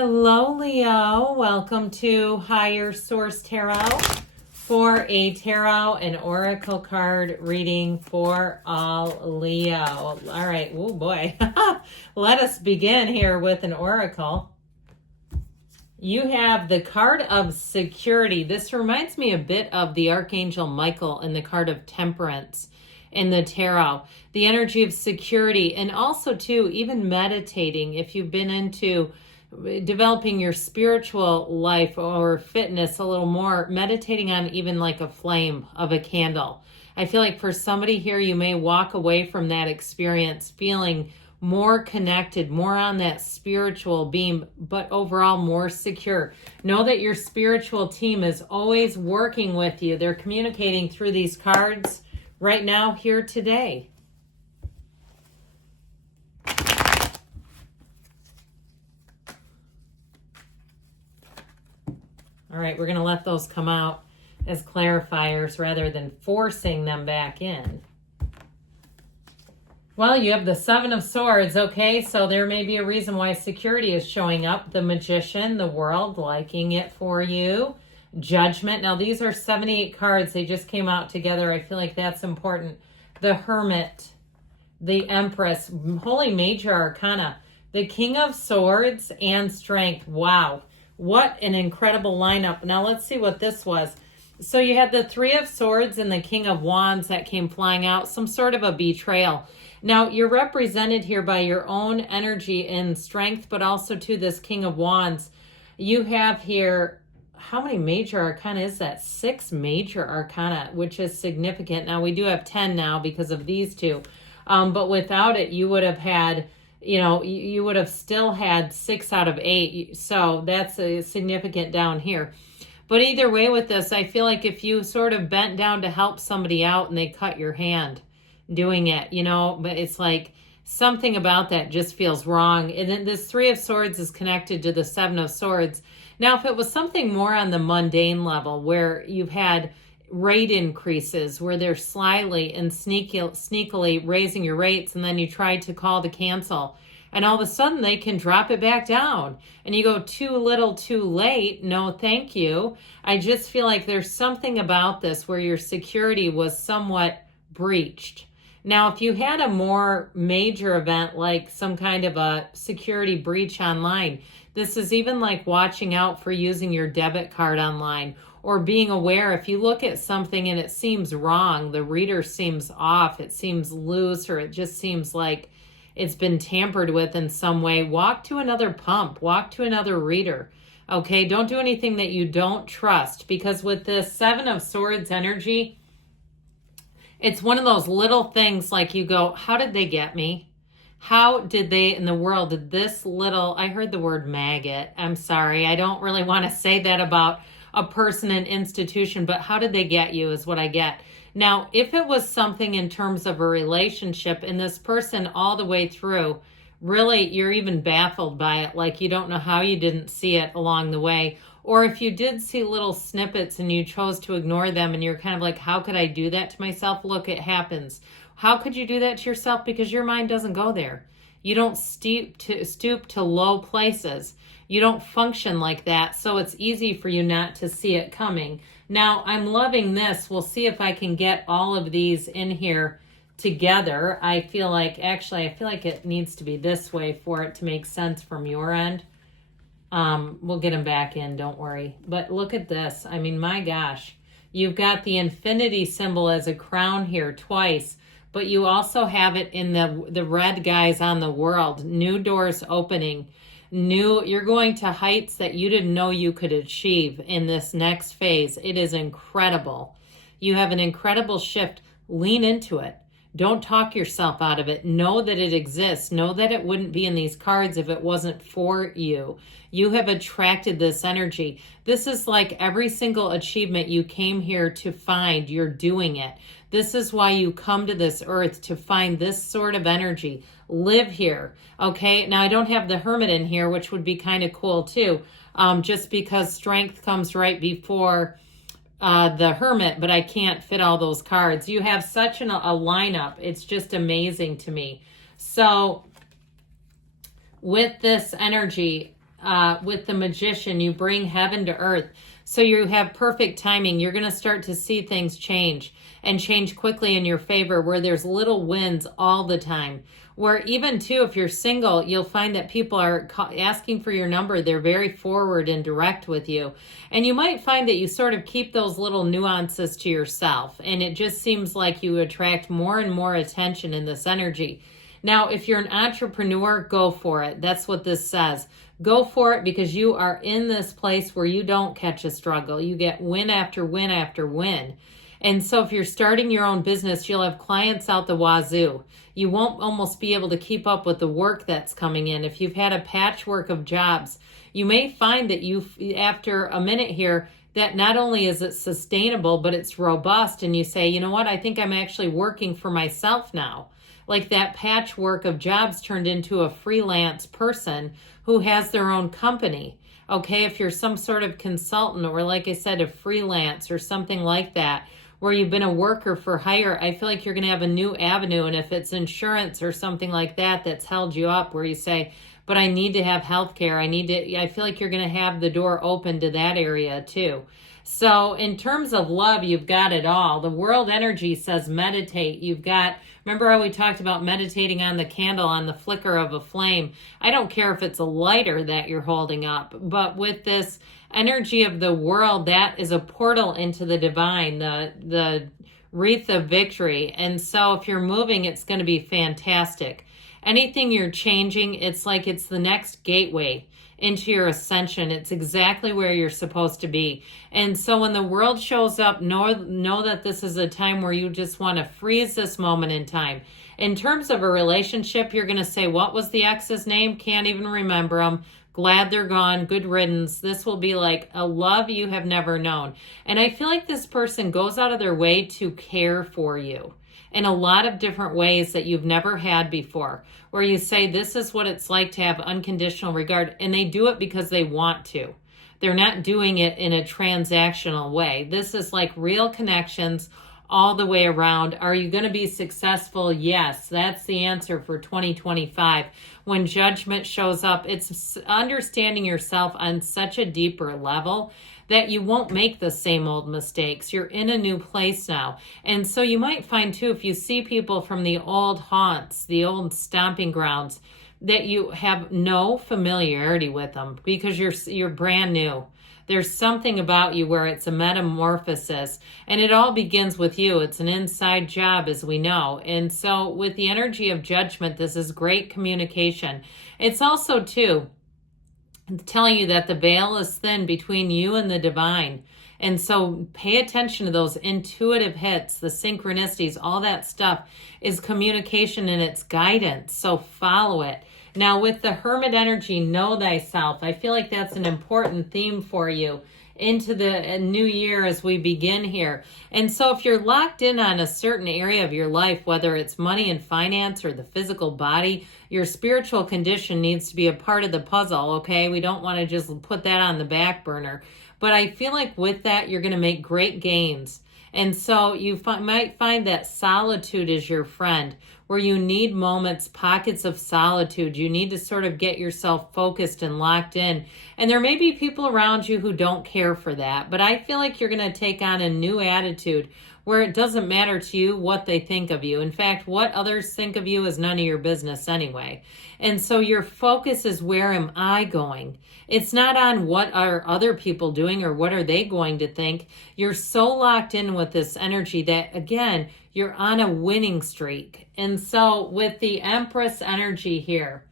Hello, Leo. Welcome to Higher Source Tarot for a tarot and oracle card reading for all Leo. All right. Oh, boy. Let us begin here with an oracle. You have the card of security. This reminds me a bit of the Archangel Michael and the card of temperance in the tarot. The energy of security, and also, too, even meditating. If you've been into developing your spiritual life or fitness a little more, meditating on even like a flame of a candle. I feel like for somebody here, you may walk away from that experience feeling more connected, more on that spiritual beam, but overall more secure. Know that your spiritual team is always working with you. They're communicating through these cards right now, here today. All right, we're going to let those come out as clarifiers rather than forcing them back in. Well, you have the Seven of Swords, okay? So there may be a reason why security is showing up. The Magician, the World, liking it for you. Judgment. Now, these are 78 cards. They just came out together. I feel like that's important. The Hermit, the Empress, Holy Major Arcana, the King of Swords, and Strength. Wow. What an incredible lineup. Now let's see what this was. So you had the Three of Swords and the King of Wands that came flying out. Some sort of a betrayal. Now you're represented here by your own energy and strength, but also to this King of Wands. You have here, how many major arcana is that? 6 major arcana, which is significant. Now we do have 10 now because of these two. But without it, you would have had, you would have still had 6 out of 8. So that's a significant down here. But either way with this, I feel like if you sort of bent down to help somebody out and they cut your hand doing it, but it's like something about that just feels wrong. And then this Three of Swords is connected to the Seven of Swords. Now, if it was something more on the mundane level where you've had rate increases where they're slyly and sneakily raising your rates, and then you try to call to cancel, and all of a sudden they can drop it back down and you go too little too late, no thank you. I just feel like there's something about this where your security was somewhat breached. Now, if you had a more major event like some kind of a security breach online, this is even like watching out for using your debit card online, or being aware if you look at something and it seems wrong, the reader seems off, it seems loose, or it just seems like it's been tampered with in some way, walk to another pump, walk to another reader. Okay, don't do anything that you don't trust, because with this Seven of Swords energy, it's one of those little things like you go, how did they get me? How did they in the world, did this little, I heard the word maggot. I'm sorry, I don't really want to say that about a person and institution, but how did they get you is what I get. Now, if it was something in terms of a relationship and this person all the way through, really, you're even baffled by it. Like you don't know how you didn't see it along the way. Or if you did see little snippets and you chose to ignore them and you're kind of like, how could I do that to myself? Look, it happens. How could you do that to yourself? Because your mind doesn't go there. You don't stoop to low places. You don't function like that. So it's easy for you not to see it coming. Now, I'm loving this. We'll see if I can get all of these in here together. I feel like it needs to be this way for it to make sense from your end. We'll get them back in, don't worry. But look at this. I mean, my gosh. You've got the infinity symbol as a crown here twice, but you also have it in the red guys on the world. New doors opening. You're going to heights that you didn't know you could achieve in this next phase. It is incredible. You have an incredible shift. Lean into it. Don't talk yourself out of it. Know that it exists. Know that it wouldn't be in these cards if it wasn't for you. You have attracted this energy. This is like every single achievement you came here to find, you're doing it. This is why you come to this earth, to find this sort of energy. Live here, okay? Now, I don't have the Hermit in here, which would be kind of cool too, just because Strength comes right before the Hermit, but I can't fit all those cards. You have such a lineup. It's just amazing to me. So with this energy, with the Magician, you bring heaven to earth. So you have perfect timing. You're going to start to see things change and change quickly in your favor, where there's little wins all the time. Where even too, if you're single, you'll find that people are asking for your number. They're very forward and direct with you. And you might find that you sort of keep those little nuances to yourself. And it just seems like you attract more and more attention in this energy. Now, if you're an entrepreneur, go for it. That's what this says. Go for it, because you are in this place where you don't catch a struggle. You get win after win after win. And so if you're starting your own business, you'll have clients out the wazoo. You won't almost be able to keep up with the work that's coming in. If you've had a patchwork of jobs, you may find that after a minute here, that not only is it sustainable, but it's robust. And you say, you know what, I think I'm actually working for myself now. Like that patchwork of jobs turned into a freelance person who has their own company. Okay, if you're some sort of consultant, or like I said, a freelance or something like that, where you've been a worker for hire, I feel like you're going to have a new avenue. And if it's insurance or something like that that's held you up, where you say, but I need to have health care, I feel like you're going to have the door open to that area too. So in terms of love, you've got it all. The world energy says meditate. Remember how we talked about meditating on the candle, on the flicker of a flame? I don't care if it's a lighter that you're holding up, but with this energy of the world, that is a portal into the divine, the wreath of victory. And so if you're moving, it's going to be fantastic. Anything you're changing, it's like it's the next gateway into your ascension. It's exactly where you're supposed to be. And so when the world shows up, know that this is a time where you just want to freeze this moment in time. In terms of a relationship, you're going to say, what was the ex's name? Can't even remember them. Glad they're gone. Good riddance. This will be like a love you have never known. And I feel like this person goes out of their way to care for you in a lot of different ways that you've never had before, where you say, this is what it's like to have unconditional regard. And they do it because they want to. They're not doing it in a transactional way. This is like real connections all the way around. Are you going to be successful? Yes, that's the answer for 2025. When judgment shows up, it's understanding yourself on such a deeper level that you won't make the same old mistakes. You're in a new place now. And so you might find too, if you see people from the old haunts, the old stomping grounds, that you have no familiarity with them because you're brand new. There's something about you where it's a metamorphosis, and it all begins with you. It's an inside job, as we know. And so with the energy of judgment, this is great communication. It's also too telling you that the veil is thin between you and the divine. And so pay attention to those intuitive hits, the synchronicities, all that stuff is communication and it's guidance. So follow it. Now with the Hermit energy, know thyself. I feel like that's an important theme for you into the new year as we begin here. And so if you're locked in on a certain area of your life, whether it's money and finance or the physical body, your spiritual condition needs to be a part of the puzzle, okay? We don't want to just put that on the back burner. But I feel like with that, you're going to make great gains. And so you might find that solitude is your friend, where you need moments, pockets of solitude. You need to sort of get yourself focused and locked in. And there may be people around you who don't care for that, but I feel like you're going to take on a new attitude where it doesn't matter to you what they think of you. In fact, what others think of you is none of your business anyway. And so your focus is, where am I going? It's not on what are other people doing or what are they going to think. You're so locked in with this energy that, again, you're on a winning streak. And so with the Empress energy here,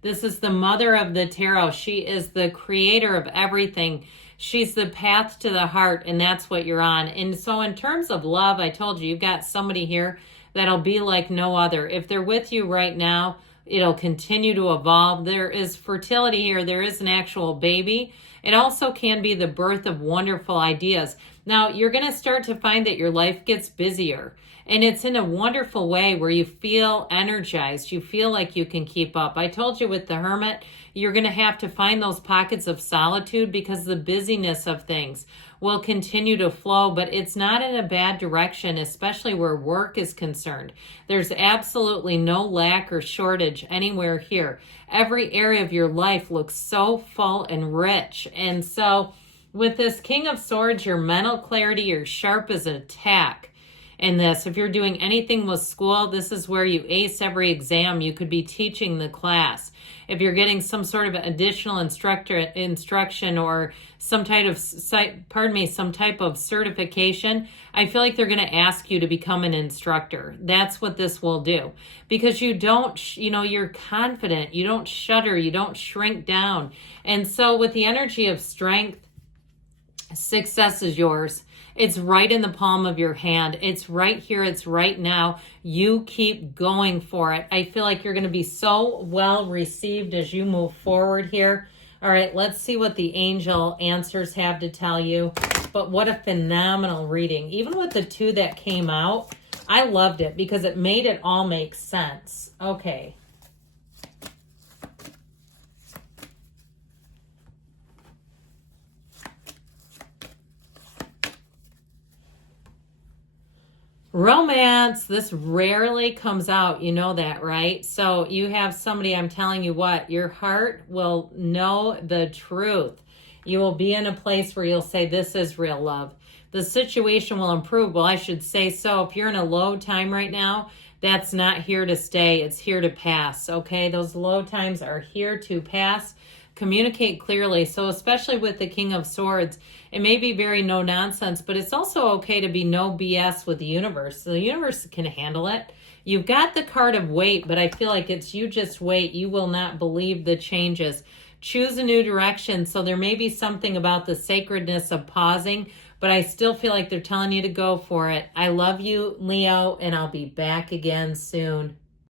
this is the mother of the tarot. She is the creator of everything. She's the path to the heart, and that's what you're on. And so in terms of love, I told you, you've got somebody here that'll be like no other. If they're with you right now, it'll continue to evolve. There is fertility here. There is an actual baby. It also can be the birth of wonderful ideas. Now, you're going to start to find that your life gets busier. And it's in a wonderful way where you feel energized. You feel like you can keep up. I told you with the Hermit, You're going to have to find those pockets of solitude because the busyness of things will continue to flow, but it's not in a bad direction, especially where work is concerned. There's absolutely no lack or shortage anywhere here. Every area of your life looks so full and rich. And so with this King of Swords, your mental clarity is sharp as an tack. In this, if you're doing anything with school, this is where you ace every exam. You could be teaching the class. If you're getting some sort of additional instruction or some type of certification, I feel like they're going to ask you to become an instructor. That's what this will do, because you don't, you're confident. You don't shudder. You don't shrink down. And so with the energy of strength, success is yours. It's right in the palm of your hand. It's right here. It's right now. You keep going for it. I feel like you're going to be so well received as you move forward here. All right, let's see what the angel answers have to tell you. But what a phenomenal reading. Even with the two that came out, I loved it because it made it all make sense. Okay. Romance, this rarely comes out. You know that, right? So you have somebody, I'm telling you what, your heart will know the truth. You will be in a place where you'll say, this is real love. The situation will improve. Well, I should say so. If you're in a low time right now, that's not here to stay. It's here to pass, okay? Those low times are here to pass. Communicate clearly. So especially with the King of Swords, it may be very no nonsense, but it's also okay to be no BS with the universe. So the universe can handle it. You've got the card of wait, but I feel like it's you just wait. You will not believe the changes. Choose a new direction. So there may be something about the sacredness of pausing, but I still feel like they're telling you to go for it. I love you, Leo, and I'll be back again soon.